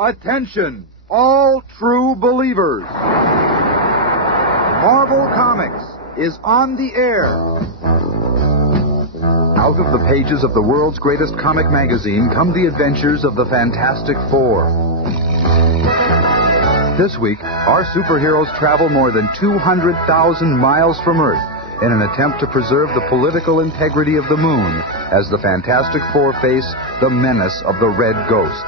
Attention, all true believers. Marvel Comics is on the air. Out of the pages of the world's greatest comic magazine come the adventures of the Fantastic Four. This week, our superheroes travel more than 200,000 miles from Earth in an attempt to preserve the political integrity of the moon as the Fantastic Four face the menace of the Red Ghost.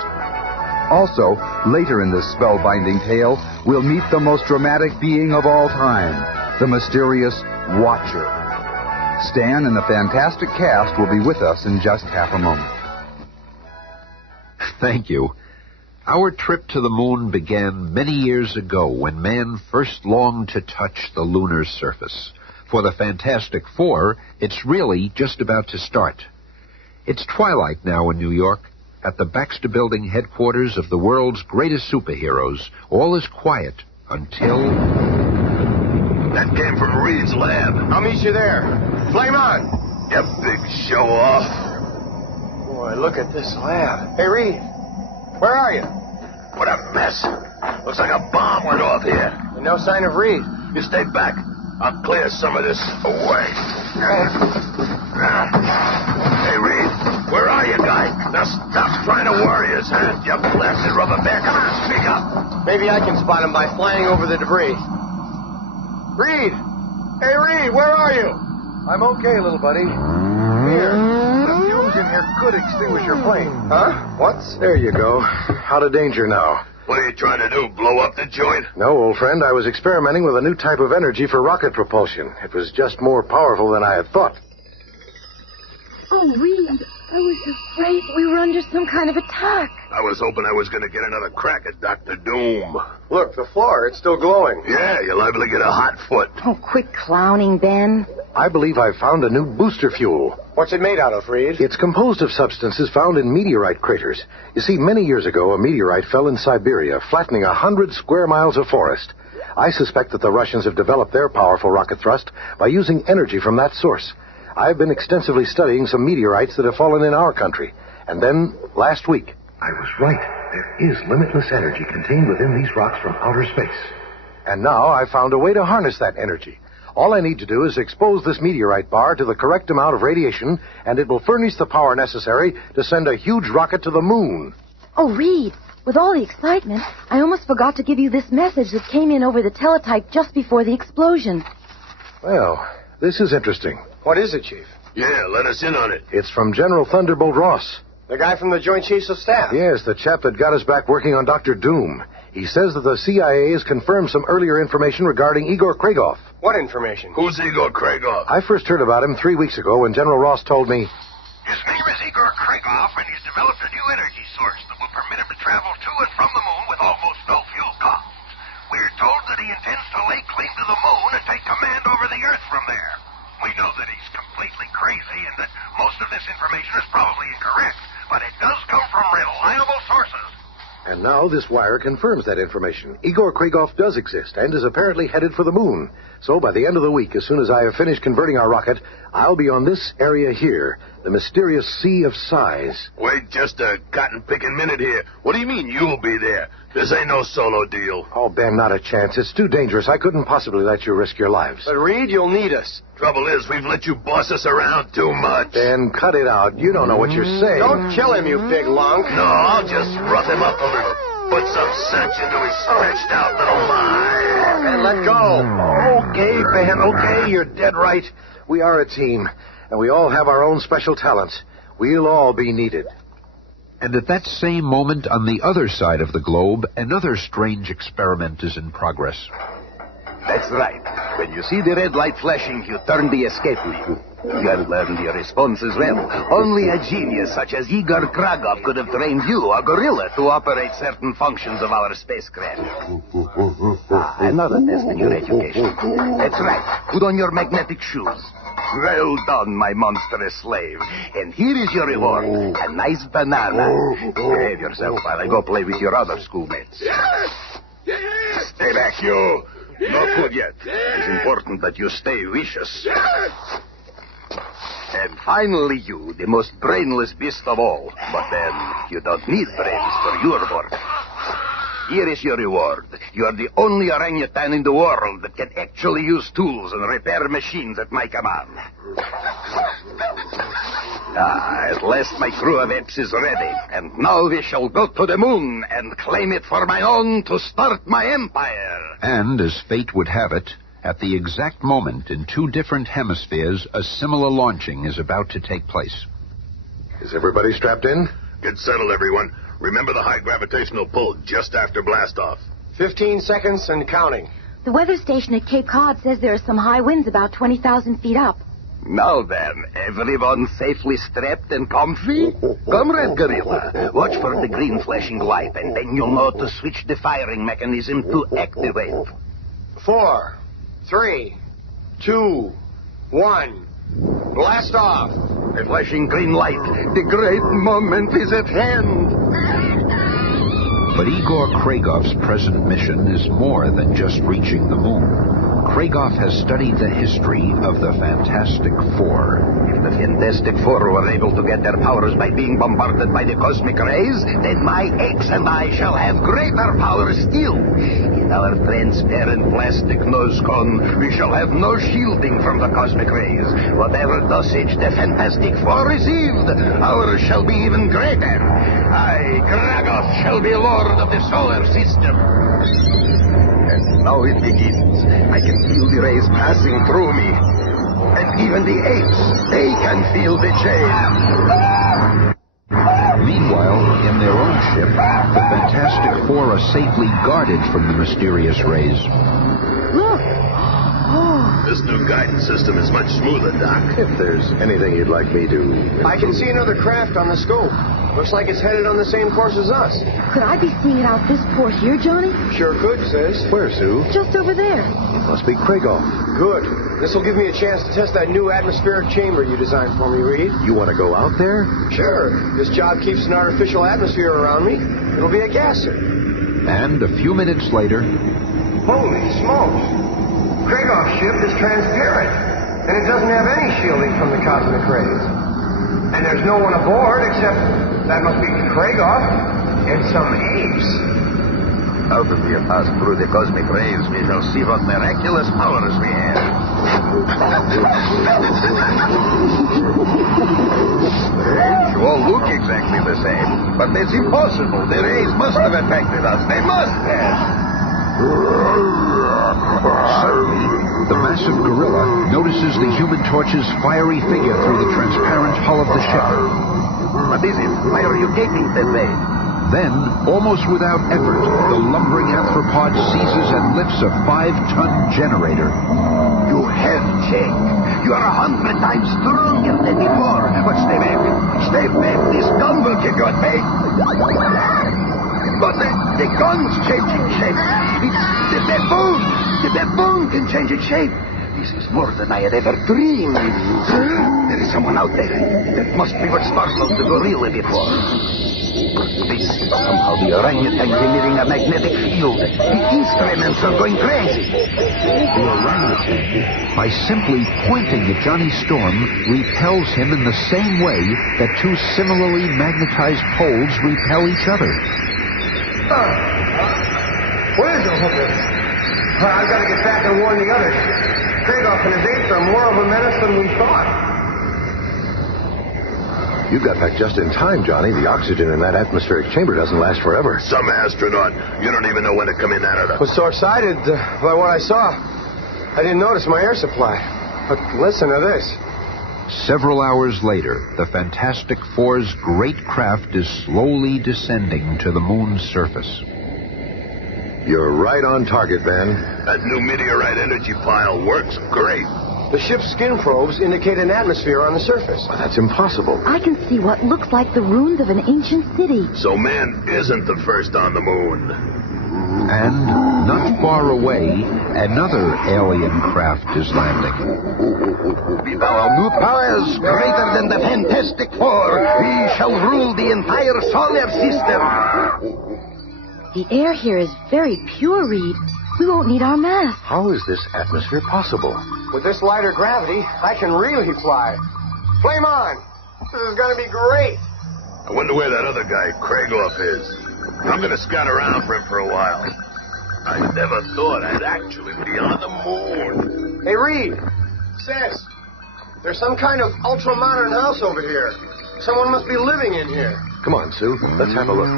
Also, later in this spellbinding tale, we'll meet the most dramatic being of all time, the mysterious Watcher. Stan and the fantastic cast will be with us in just half a moment. Thank you. Our trip to the moon began many years ago when man first longed to touch the lunar surface. For the Fantastic Four, it's really just about to start. It's twilight now in New York. At the Baxter Building headquarters of the world's greatest superheroes, all is quiet until... That came from Reed's lab. I'll meet you there. Flame on! You big show-off. Boy, look at this lab. Hey, Reed, where are you? What a mess. Looks like a bomb went off here. And no sign of Reed. You stay back. I'll clear some of this away. Hey, Reed, where are you, guy? Now stop trying to worry us, huh? You blasted rubber band. Come on, speak up. Maybe I can spot him by flying over the debris. Reed! Hey, Reed, where are you? I'm okay, little buddy. Here. The fumes in here could extinguish your plane. Huh? What? There you go. Out of danger now. What are you trying to do, blow up the joint? No, old friend, I was experimenting with a new type of energy for rocket propulsion. It was just more powerful than I had thought. Oh, Reed, I was afraid we were under some kind of attack. I was hoping I was going to get another crack at Dr. Doom. Look, the floor, it's still glowing. Yeah, you're liable to get a hot foot. Oh, quit clowning, Ben. I believe I've found a new booster fuel. What's it made out of, Reed? It's composed of substances found in meteorite craters. You see, many years ago, a meteorite fell in Siberia, flattening 100 square miles of forest. I suspect that the Russians have developed their powerful rocket thrust by using energy from that source. I've been extensively studying some meteorites that have fallen in our country. And then, last week, I was right. There is limitless energy contained within these rocks from outer space. And now I've found a way to harness that energy. All I need to do is expose this meteorite bar to the correct amount of radiation, and it will furnish the power necessary to send a huge rocket to the moon. Oh, Reed, with all the excitement, I almost forgot to give you this message that came in over the teletype just before the explosion. Well, this is interesting. What is it, Chief? Yeah, let us in on it. It's from General Thunderbolt Ross. The guy from the Joint Chiefs of Staff? Yes, the chap that got us back working on Dr. Doom. He says that the CIA has confirmed some earlier information regarding Igor Kragoff. What information? Who's Igor Kragoff? I first heard about him 3 weeks ago when General Ross told me... His name is Igor Kragoff, and he's developed a new energy source that will permit him to travel to and from the moon with almost no fuel costs. We're told that he intends to lay claim to the moon and take command over the Earth from there. We know that he's completely crazy and that most of this information is probably incorrect, but it does come from reliable sources. And now this wire confirms that information. Igor Kragoff does exist and is apparently headed for the moon. So by the end of the week, as soon as I have finished converting our rocket, I'll be on this area here, the mysterious Sea of Sighs. Wait just a cotton-picking minute here. What do you mean you'll be there? This ain't no solo deal. Oh, Ben, not a chance. It's too dangerous. I couldn't possibly let you risk your lives. But, Reed, you'll need us. Trouble is, we've let you boss us around too much. Ben, cut it out. You don't know what you're saying. Don't kill him, you big lunk. No, I'll just rough him up a little. Put some sense into his stretched out little mind. Ben, let go. Okay, Ben, okay. You're dead right. We are a team, and we all have our own special talents. We'll all be needed. And at that same moment, on the other side of the globe, another strange experiment is in progress. That's right. When you see the red light flashing, you turn the escape lever. You have learned your responses well. Only a genius such as Igor Kragoff could have trained you, a gorilla, to operate certain functions of our spacecraft. Another test in your education. That's right. Put on your magnetic shoes. Well done, my monstrous slave. And here is your reward. A nice banana. Behave yourself while I go play with your other schoolmates. Yes! Yes! Stay back, you. Not good yet. It's important that you stay vicious. Yes! And finally you, the most brainless beast of all. But then, you don't need brains for your work. Here is your reward. You are the only orangutan in the world that can actually use tools and repair machines at my command. At last my crew of apes is ready, and now we shall go to the moon and claim it for my own to start my empire. And, as fate would have it, at the exact moment in two different hemispheres, a similar launching is about to take place. Is everybody strapped in? Get settled, everyone. Remember the high gravitational pull just after blastoff. 15 seconds and counting. The weather station at Cape Cod says there are some high winds about 20,000 feet up. Now then, everyone safely strapped and comfy? Comrade Gorilla, watch for the green flashing light, and then you'll know to switch the firing mechanism to activate. 4, 3, 2, 1. Blast off. A flashing green light. The great moment is at hand. But Igor Kragoff's present mission is more than just reaching the moon. Kragoff has studied the history of the Fantastic Four. If the Fantastic Four were able to get their powers by being bombarded by the cosmic rays, then my apes and I shall have greater power still. In our transparent plastic nose cone, we shall have no shielding from the cosmic rays. Whatever dosage the Fantastic Four received, ours shall be even greater. I, Kragoff, shall be Lord of the solar system. And now it begins. I can feel the rays passing through me. And even the apes, they can feel the change. Meanwhile, in their own ship, the Fantastic Four are safely guarded from the mysterious rays. Look! This new guidance system is much smoother, Doc. If there's anything you'd like me to... I can see another craft on the scope. Looks like it's headed on the same course as us. Could I be seeing it out this port here, Johnny? Sure could, sis. Where, Sue? Just over there. It must be Kragoff. Good. This will give me a chance to test that new atmospheric chamber you designed for me, Reed. You want to go out there? Sure. This job keeps an artificial atmosphere around me. It'll be a gasser. And a few minutes later... Holy smokes! Kragoff's ship is transparent, and it doesn't have any shielding from the cosmic rays. And there's no one aboard except that must be Kragoff and some apes. Now that we have passed through the cosmic rays, we shall see what miraculous powers we have. You all look exactly the same, but that's impossible. The rays must have affected us. They must have. Suddenly, the massive gorilla notices the Human Torch's fiery figure through the transparent hull of the ship. What is it? Why are you gaping that way? Then, almost without effort, the lumbering arthropod seizes and lifts a 5-ton generator. You have changed. You are 100 times stronger than before. But stay back. Stay back. This gun will give you a take. But the gun's changing shape. It's the baboon. The baboon can change its shape. This is more than I had ever dreamed. There is someone out there. That must be what startled the gorilla before. This is somehow the orangutan emitting a magnetic field. The instruments are going crazy. The orangutan, by simply pointing at Johnny Storm, repels him in the same way that two similarly magnetized poles repel each other. What is it, Hooker? I've got to get back and warn the others. Kragoff and his apes are more of a menace than we thought. You got back just in time, Johnny. The oxygen in that atmospheric chamber doesn't last forever. Some astronaut. You don't even know when to come in out of them. Was so excited by what I saw, I didn't notice my air supply. But listen to this. Several hours later, the Fantastic Four's great craft is slowly descending to the moon's surface. You're right on target, Ben. That new meteorite energy pile works great. The ship's skin probes indicate an atmosphere on the surface. Well, that's impossible. I can see what looks like the ruins of an ancient city. So man isn't the first on the moon. And, not far away, another alien craft is landing. With our new powers greater than the Fantastic Four, we shall rule the entire solar system. The air here is very pure, Reed. We won't need our masks. How is this atmosphere possible? With this lighter gravity, I can really fly. Flame on! This is going to be great. I wonder where that other guy, Kragoff, is. I'm gonna scout around for him for a while. I never thought I'd actually be on the moon. Hey, Reed. Sis, there's some kind of ultra-modern house over here. Someone must be living in here. Come on, Sue. Let's have a look.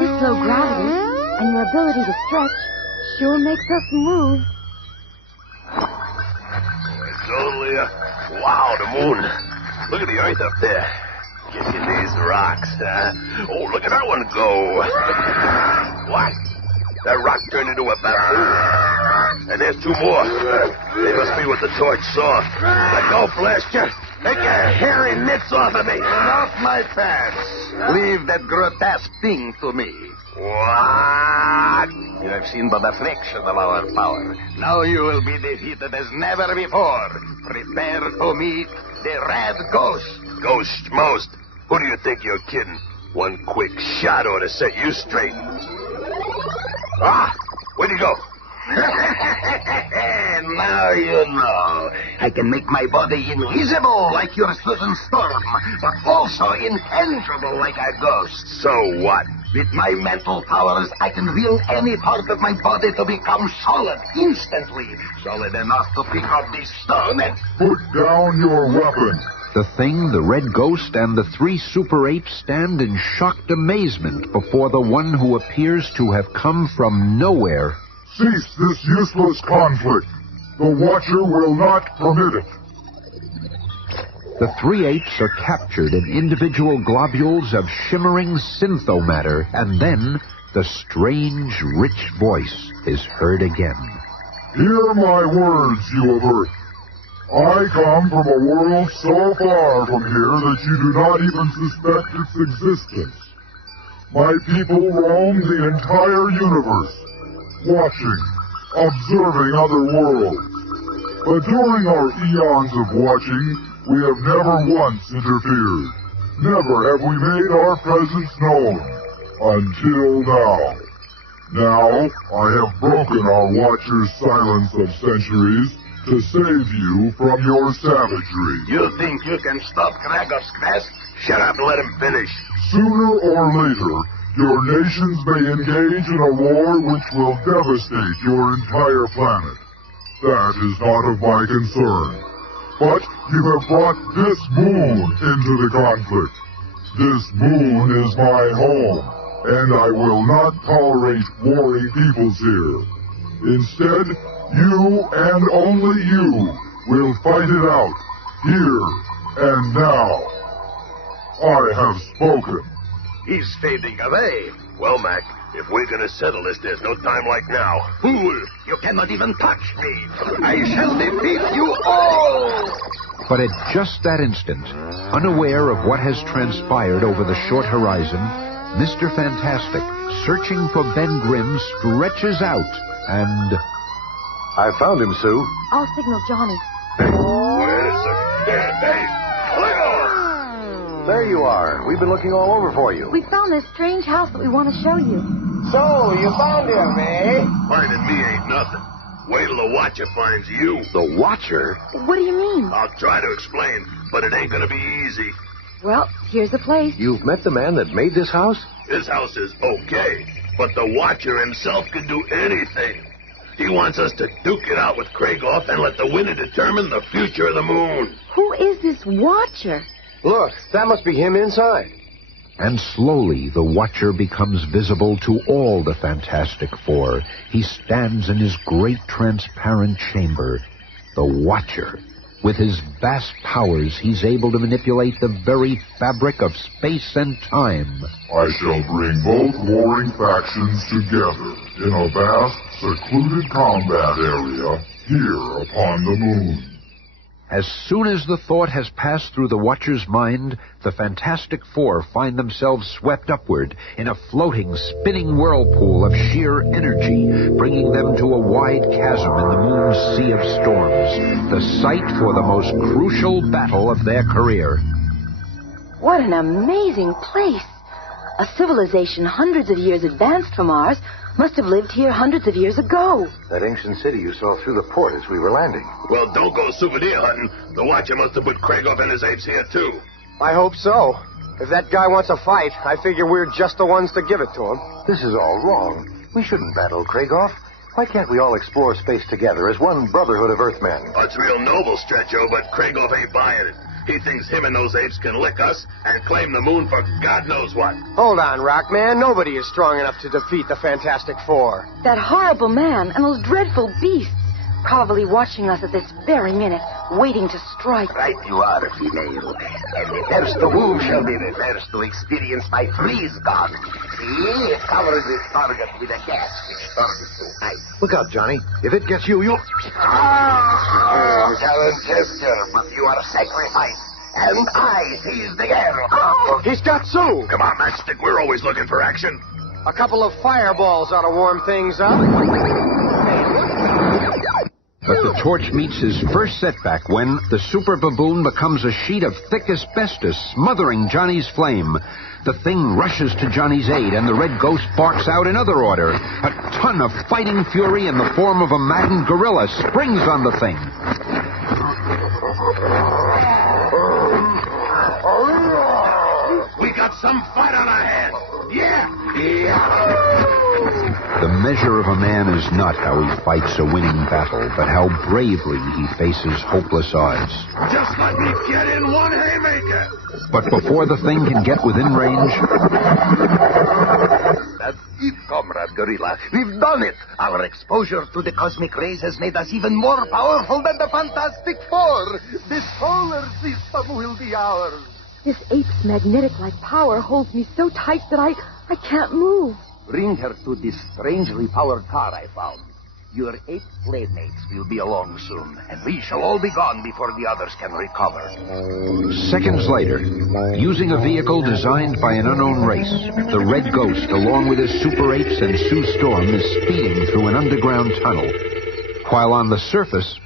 This low gravity and your ability to stretch sure makes us move. It's only wow, the moon. Look at the earth up there. Kicking these rocks, huh? Oh, look at that one go. What? That rock turned into a baboon. And there's two more. They must be what the torch saw. Let go, Flash. Take your hairy mitts off of me. Off my pants. Leave that grotesque thing to me. What? You have seen but a fraction of our power. Now you will be defeated as never before. Prepare to meet the Red Ghost. Ghost most. Who do you think you're kidding? One quick shot ought to set you straight. Ah! Where'd he go? Now you know. I can make my body invisible like your Susan Storm, but also intangible like a ghost. So what? With my mental powers, I can will any part of my body to become solid instantly. Solid enough to pick up this stone and... Put down your weapon. The Thing, the Red Ghost, and the three Super Apes stand in shocked amazement before the one who appears to have come from nowhere. Cease this useless conflict. The Watcher will not permit it. The three apes are captured in individual globules of shimmering synthomatter, and then the strange, rich voice is heard again. Hear my words, you of Earth. I come from a world so far from here that you do not even suspect its existence. My people roam the entire universe, watching, observing other worlds. But during our eons of watching, we have never once interfered. Never have we made our presence known. Until now. Now, I have broken our Watcher's silence of centuries to save you from your savagery. You think you can stop Kragos quest? Shut up and let him finish. Sooner or later, your nations may engage in a war which will devastate your entire planet. That is not of my concern. But you have brought this moon into the conflict. This moon is my home, and I will not tolerate warring peoples here. Instead, you and only you will fight it out, here and now. I have spoken. He's fading away. Well, Mac, if we're gonna settle this, there's no time like now. Fool! You cannot even touch me. I shall defeat you all! But at just that instant, unaware of what has transpired over the short horizon, Mr. Fantastic, searching for Ben Grimm, stretches out and... I found him, Sue. I'll signal Johnny. Wait a second. Hey, There you are. We've been looking all over for you. We found this strange house that we want to show you. So, you found him, eh? finding me ain't nothing. Wait till the Watcher finds you. The Watcher? What do you mean? I'll try to explain, but it ain't gonna be easy. Well, here's the place. You've met the man that made this house? His house is okay, but the Watcher himself can do anything. He wants us to duke it out with Kragoff and let the winner determine the future of the moon. Who is this Watcher? Look, that must be him inside. And slowly the Watcher becomes visible to all the Fantastic Four. He stands in his great transparent chamber. The Watcher. With his vast powers, he's able to manipulate the very fabric of space and time. I shall bring both warring factions together in a vast, secluded combat area here upon the moon. As soon as the thought has passed through the Watcher's mind, the Fantastic Four find themselves swept upward in a floating, spinning whirlpool of sheer energy, bringing them to a wide chasm in the moon's sea of storms, the site for the most crucial battle of their career. What an amazing place. A civilization hundreds of years advanced from ours must have lived here hundreds of years ago. That ancient city you saw through the port as we were landing. Well, don't go souvenir hunting. The Watcher must have put Kragoff and his apes here, too. I hope so. If that guy wants a fight, I figure we're just the ones to give it to him. This is all wrong. We shouldn't battle Kragoff. Why can't we all explore space together as one brotherhood of Earthmen? Oh, it's real noble, Stretcho, but Kragoff ain't buying it. He thinks him and those apes can lick us and claim the moon for God knows what. Hold on, Rockman. Nobody is strong enough to defeat the Fantastic Four. That horrible man and those dreadful beasts. Probably watching us at this very minute, waiting to strike. Right you are, female. And the first to move shall be the first to experience my freeze gun. See, it covers its target with a gas which turns to ice. Look out, Johnny. If it gets you, you'll... Gallant gesture, but you are sacrificed. And I seize the girl. Oh, he's got Sue. Come on, Matchstick, we're always looking for action. A couple of fireballs ought to warm things up. But the torch meets his first setback when the super baboon becomes a sheet of thick asbestos, smothering Johnny's flame. The thing rushes to Johnny's aid, and the red ghost barks out another order. A ton of fighting fury in the form of a maddened gorilla springs on the thing. We got some fight on our hands. Yeah. The measure of a man is not how he fights a winning battle, but how bravely he faces hopeless odds. Just let me get in one haymaker. But before the thing can get within range... That's it, Comrade Gorilla. We've done it. Our exposure to the cosmic rays has made us even more powerful than the Fantastic Four. The solar system will be ours. This ape's magnetic-like power holds me so tight that I can't move. Bring her to this strangely powered car I found. Your 8 playmates will be along soon, and we shall all be gone before the others can recover. Seconds later, using a vehicle designed by an unknown race, the Red Ghost, along with his Super Apes and Sue Storm, is speeding through an underground tunnel. While on the surface...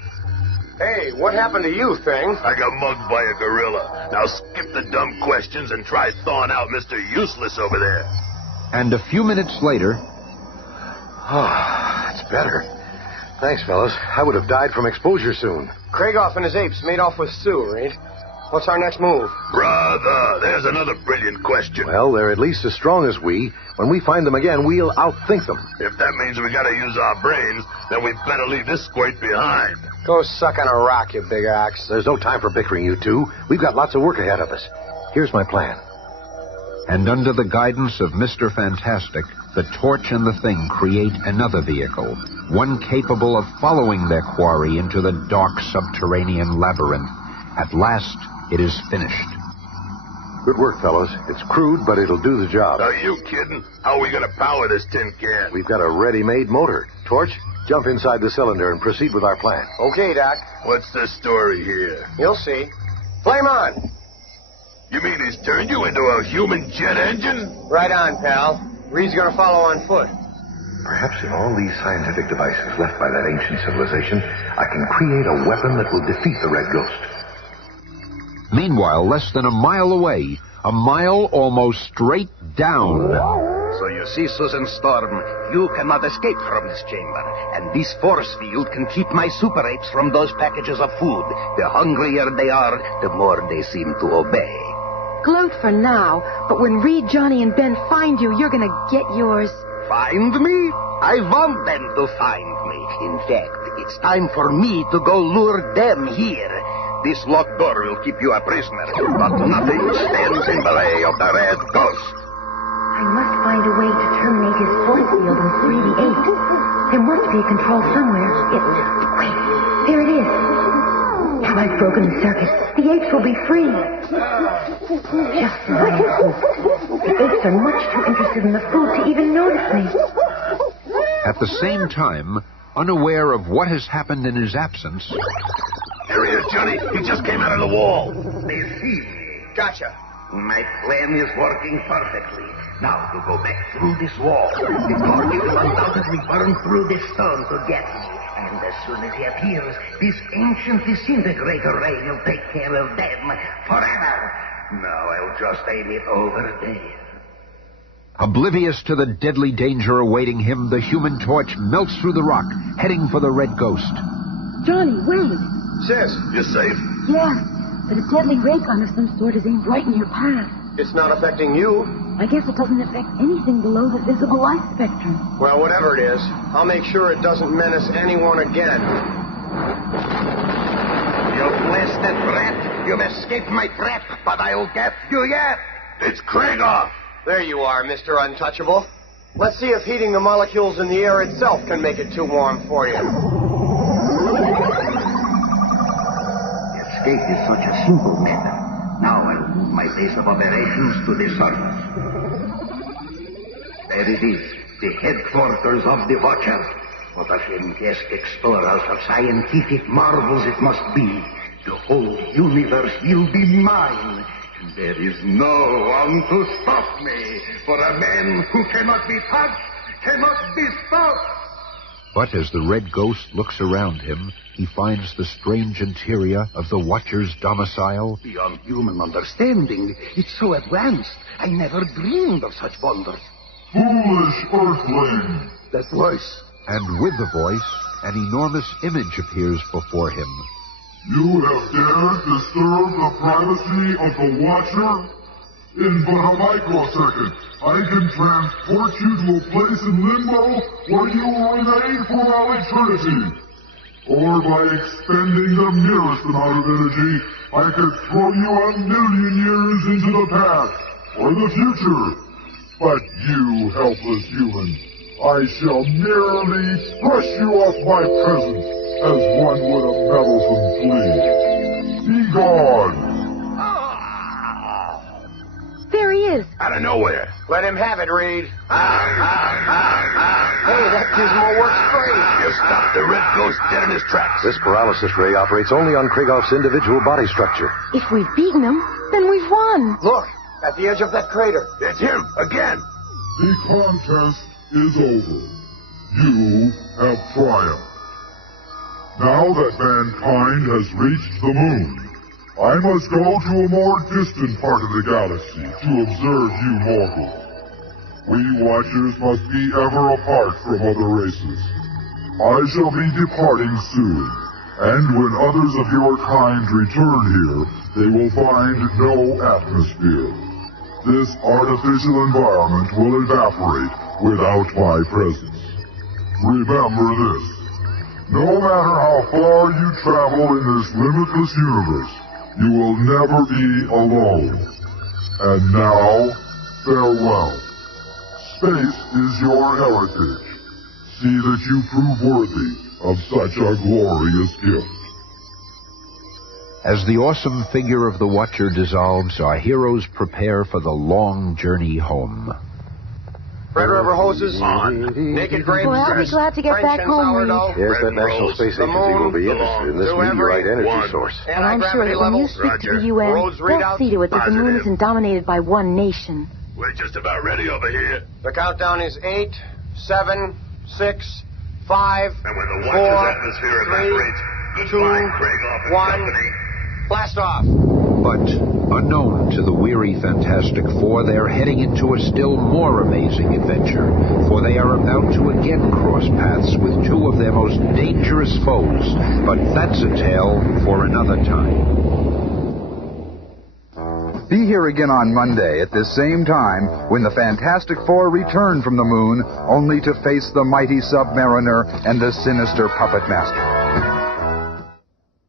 Hey, what happened to you, Thing? I got mugged by a gorilla. Now skip the dumb questions and try thawing out Mr. Useless over there. And a few minutes later... Oh, it's better. Thanks, fellas. I would have died from exposure soon. Kragoff and his apes made off with Sue, Reed. What's our next move? Brother, there's another brilliant question. Well, they're at least as strong as we. When we find them again, we'll outthink them. If that means we gotta use our brains, then we'd better leave this squirt behind. Go suck on a rock, you big ox. There's no time for bickering, you two. We've got lots of work ahead of us. Here's my plan. And under the guidance of Mr. Fantastic, the Torch and the Thing create another vehicle, one capable of following their quarry into the dark subterranean labyrinth. At last, it is finished. Good work, fellows. It's crude, but it'll do the job. Are you kidding? How are we gonna power this tin can? We've got a ready-made motor. Torch, jump inside the cylinder and proceed with our plan. Okay, Doc. What's the story here? You'll see. Flame on. You mean he's turned you into a human jet engine? Right on, pal. Reed's gonna follow on foot. Perhaps in all these scientific devices left by that ancient civilization, I can create a weapon that will defeat the Red Ghost. Meanwhile, less than a mile away, a mile almost straight down. So you see, Susan Storm, you cannot escape from this chamber. And this force field can keep my super apes from those packages of food. The hungrier they are, the more they seem to obey. Gloat for now, but when Reed, Johnny, and Ben find you, you're gonna get yours. Find me? I want them to find me. In fact, it's time for me to go lure them here. This locked door will keep you a prisoner, but nothing stands in the way of the Red Ghost. I must find a way to terminate his force field and free the apes. There must be a control somewhere. Wait, there it is. Now I've broken the circuit. The apes will be free. Just my hope. The apes are much too interested in the food to even notice me. At the same time, unaware of what has happened in his absence... Here he is, Johnny. He just came out of the wall. They see me. Gotcha. My plan is working perfectly. Now to go back through this wall. The torch will undoubtedly burn through this stone to get me. And as soon as he appears, this ancient disintegrator ray will take care of them forever. Now I'll just aim it over there. Oblivious to the deadly danger awaiting him, the Human Torch melts through the rock, heading for the Red Ghost. Johnny, wait. Sis. You safe? Yeah. But a deadly ray gun of some sort is aimed right in your path. It's not affecting you. I guess it doesn't affect anything below the visible light spectrum. Well, whatever it is, I'll make sure it doesn't menace anyone again. You blasted brat! You've escaped my trap, but I'll get you yet! It's Kragoff! There you are, Mr. Untouchable. Let's see if heating the molecules in the air itself can make it too warm for you. Escape is such a simple matter. Now I'll move my base of operations to the surface. There it is, the headquarters of the Watcher. What a fantastic storehouse of scientific marvels it must be. The whole universe will be mine. And there is no one to stop me. For a man who cannot be touched cannot be stopped. But as the red ghost looks around him, he finds the strange interior of the Watcher's domicile. Beyond human understanding, it's so advanced. I never dreamed of such wonders. Foolish Earthling! That voice. And with the voice, an enormous image appears before him. You have dared disturb the privacy of the Watcher? In but a microsecond, I can transport you to a place in limbo where you will remain for all eternity. Or by expending the merest amount of energy, I could throw you 1,000,000 years into the past or the future. But you, helpless human, I shall merely brush you off my presence as one would a meddlesome flea. Be gone! There he is. Out of nowhere. Let him have it, Reed. Hey, that gizmo works great. You stopped the red ghost dead in his tracks. This paralysis ray operates only on Kragoff's individual body structure. If we've beaten him, then we've won. Look, at the edge of that crater. It's him, again. The contest is over. You have triumphed. Now that mankind has reached the moon, I must go to a more distant part of the galaxy to observe you mortals. We Watchers must be ever apart from other races. I shall be departing soon, and when others of your kind return here, they will find no atmosphere. This artificial environment will evaporate without my presence. Remember this. No matter how far you travel in this limitless universe, you will never be alone. And now, farewell. Space is your heritage. See that you prove worthy of such a glorious gift. As the awesome figure of the Watcher dissolves, our heroes prepare for the long journey home. Red River hoses on. Naked grapes. Well, I'll be glad to get French back and home, sourdough. Reed. Yes, that National Space Agency will be interested in this meteorite energy source. And I'm sure that when you speak to the UN, they'll see to it that the moon isn't dominated by one nation. We're just about ready over here. The countdown is 8, 7, 6, 5, And when the 4, Watcher's atmosphere 3, evaporates, 2, goodbye, Kragoff and 1. company. Blast off. But, unknown to the weary Fantastic Four, they're heading into a still more amazing adventure, for they are about to again cross paths with two of their most dangerous foes. But that's a tale for another time. Be here again on Monday at this same time when the Fantastic Four return from the moon, only to face the mighty Submariner and the sinister Puppet Master.